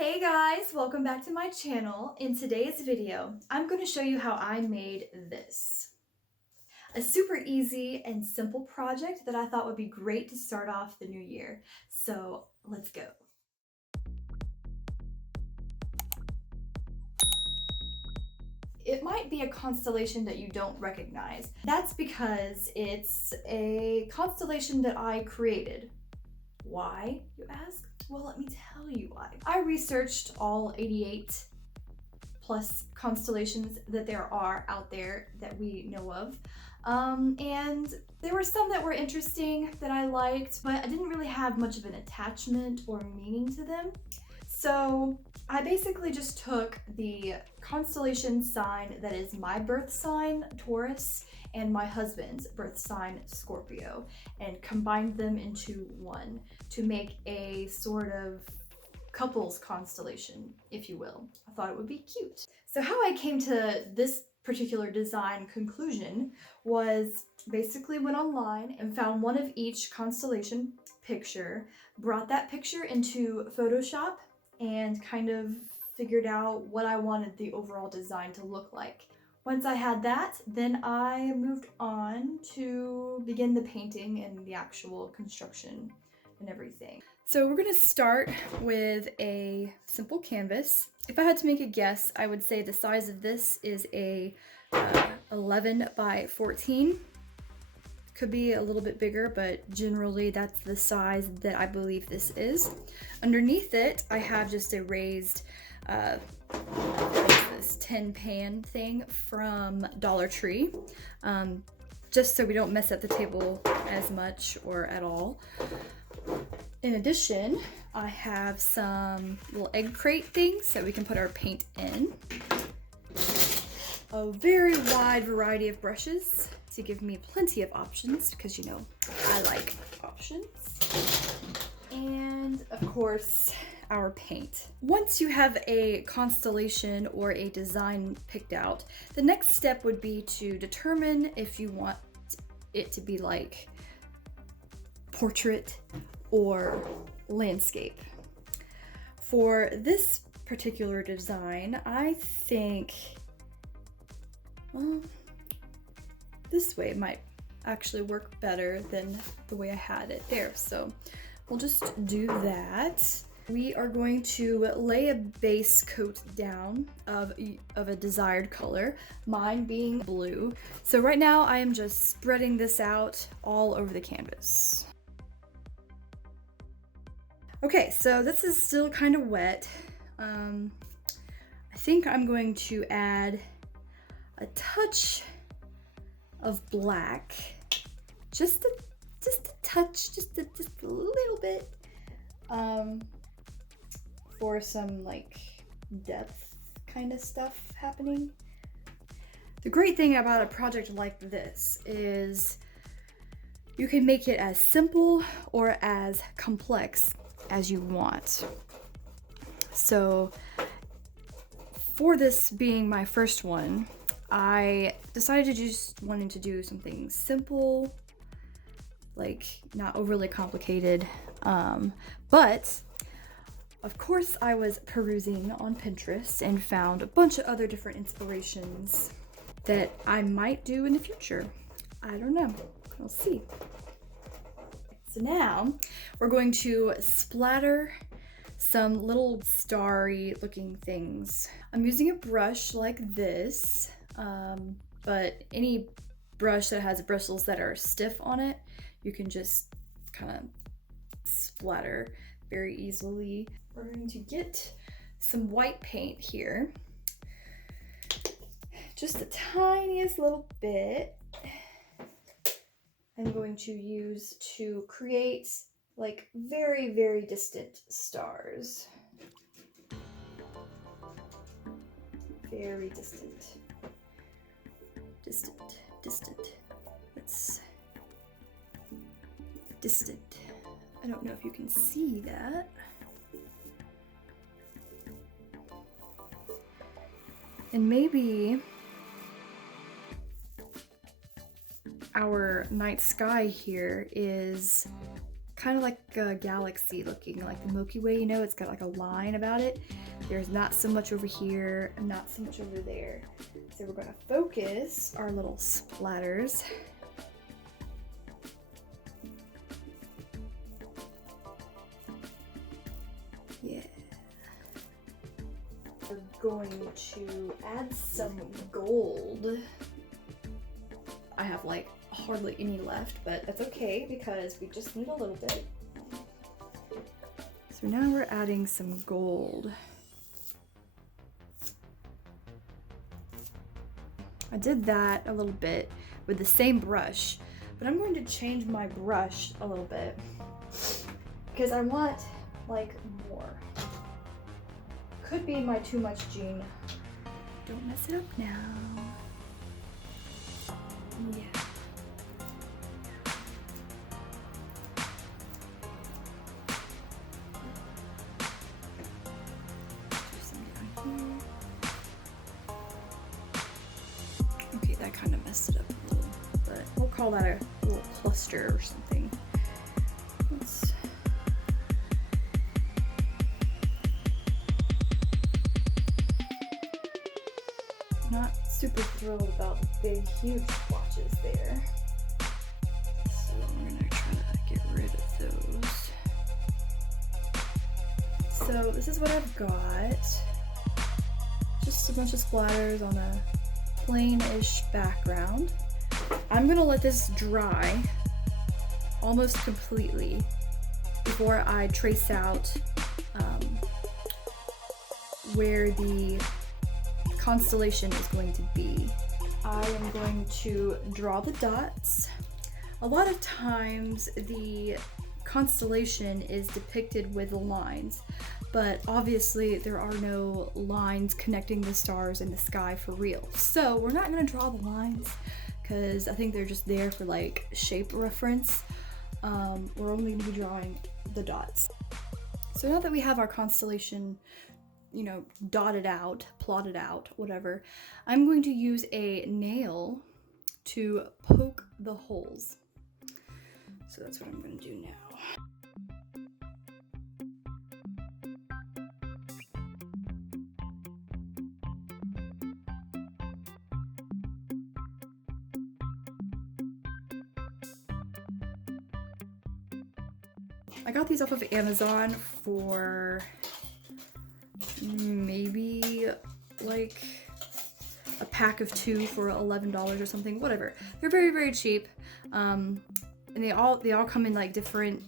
Hey guys, welcome back to my channel. In today's video, I'm going to show you how I made this. A super easy and simple project that I thought would be great to start off the new year. So let's go. It might be a constellation that you don't recognize. That's because it's a constellation that I created. Why, you ask? Well, let me tell you why. I researched all 88 plus constellations that there are out there that we know of. And there were some that were interesting that I liked, but I didn't really have much of an attachment or meaning to them. So I basically just took the constellation sign that is my birth sign, Taurus, and my husband's birth sign, Scorpio, and combined them into one to make a sort of couples constellation, if you will. I thought it would be cute. So how I came to this particular design conclusion was basically went online and found one of each constellation picture, brought that picture into Photoshop, and kind of figured out what I wanted the overall design to look like. Once I had that, then I moved on to begin the painting and the actual construction and everything. So we're gonna start with a simple canvas. If I had to make a guess, I would say the size of this is a 11 by 14. Could be a little bit bigger, but generally that's the size that I believe this is. Underneath it, I have just a raised this tin pan thing from Dollar Tree, just so we don't mess up the table as much or at all. In addition, I have some little egg crate things that we can put our paint in. A very wide variety of brushes to give me plenty of options, because you know I like options. And of course, our paint. Once you have a constellation or a design picked out, the next step would be to determine if you want it to be like portrait or landscape. For this particular design, I think, well, this way might actually work better than the way I had it there. So we'll just do that. We are going to lay a base coat down of a desired color, mine being blue. So right now I am just spreading this out all over the canvas. Okay, so this is still kind of wet. I think I'm going to add a touch of black, just a touch, just a little bit, for some like depth kind of stuff happening. The great thing about a project like this is you can make it as simple or as complex as you want. So for this being my first one, I decided to just wanted to do something simple, like not overly complicated, but of course I was perusing on Pinterest and found a bunch of other different inspirations that I might do in the future. I don't know, we'll see. So now we're going to splatter some little starry looking things. I'm using a brush like this, but any brush that has bristles that are stiff on it, you can just kind of splatter very easily. We're going to get some white paint here, just the tiniest little bit. I'm going to use to create like very, very distant stars. Very distant. Distant. That's distant. I don't know if you can see that. And maybe our night sky here is kind of like a galaxy looking, like the Milky Way, you know, it's got like a line about it. There's not so much over here and not so much over there. So we're gonna focus our little splatters. Yeah. We're going to add some gold. I have like hardly any left, but that's okay because we just need a little bit. So now we're adding some gold. I did that a little bit with the same brush, but I'm going to change my brush a little bit because I want like more. Could be my too much gene. Don't mess it up now. Yeah. Okay, that kind of messed it up a little, but we'll call that a little cluster or something. Let's... Not super thrilled about the big, huge splotches there. So we're gonna try to get rid of those. So this is what I've got. Just a bunch of splatters on a plain-ish background. I'm gonna let this dry almost completely before I trace out where the constellation is going to be. I am going to draw the dots. A lot of times the constellation is depicted with lines, but obviously there are no lines connecting the stars in the sky for real. So we're not gonna draw the lines because I think they're just there for like shape reference. We're only gonna be drawing the dots. So now that we have our constellation, you know, dotted out, plotted out, whatever, I'm going to use a nail to poke the holes. So that's what I'm going to do now. I got these off of Amazon for maybe like a pack of 2 for $11 or something, whatever. They're very, very cheap. And they all come in like different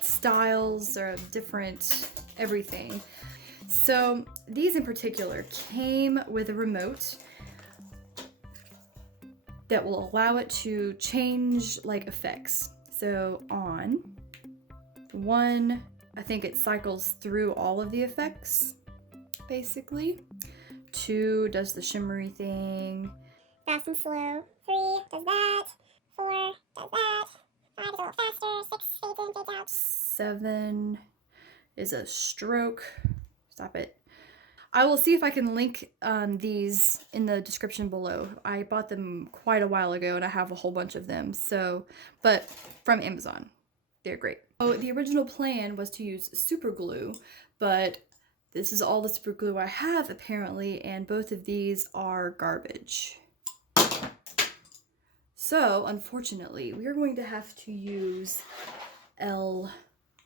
styles or different everything. So these in particular came with a remote that will allow it to change like effects. So on one, I think it cycles through all of the effects, basically. 2 does the shimmery thing. Fast and slow. 3 does that. 4 does that. 5 is a little faster. 6 fades in, fades out. 7 is a stroke. Stop it. I will see if I can link these in the description below. I bought them quite a while ago and I have a whole bunch of them. So, but from Amazon. They're great. Oh, the original plan was to use super glue, but this is all the super glue I have apparently, and both of these are garbage. So, unfortunately, we are going to have to use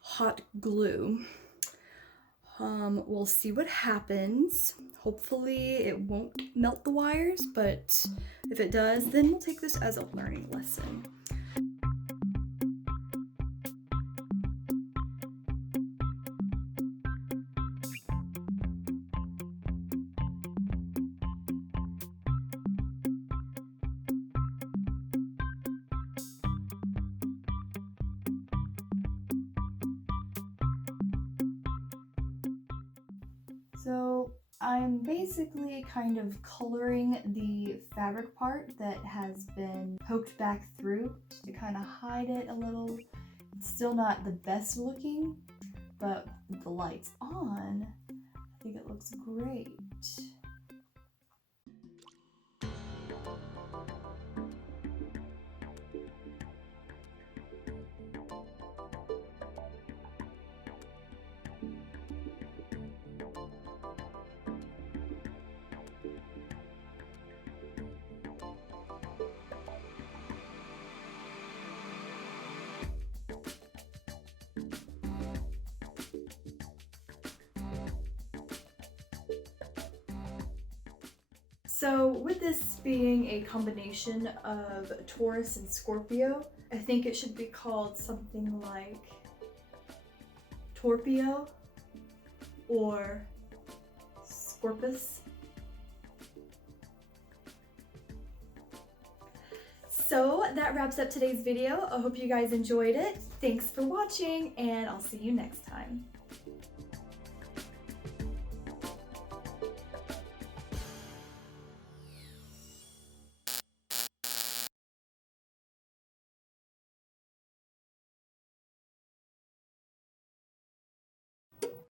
hot glue. We'll see what happens. Hopefully it won't melt the wires, but if it does, then we'll take this as a learning lesson. So I'm basically kind of coloring the fabric part that has been poked back through just to kind of hide it a little. It's still not the best looking, but with the lights on, I think it looks great. So with this being a combination of Taurus and Scorpio, I think it should be called something like Torpio or Scorpus. So that wraps up today's video. I hope you guys enjoyed it. Thanks for watching, and I'll see you next time.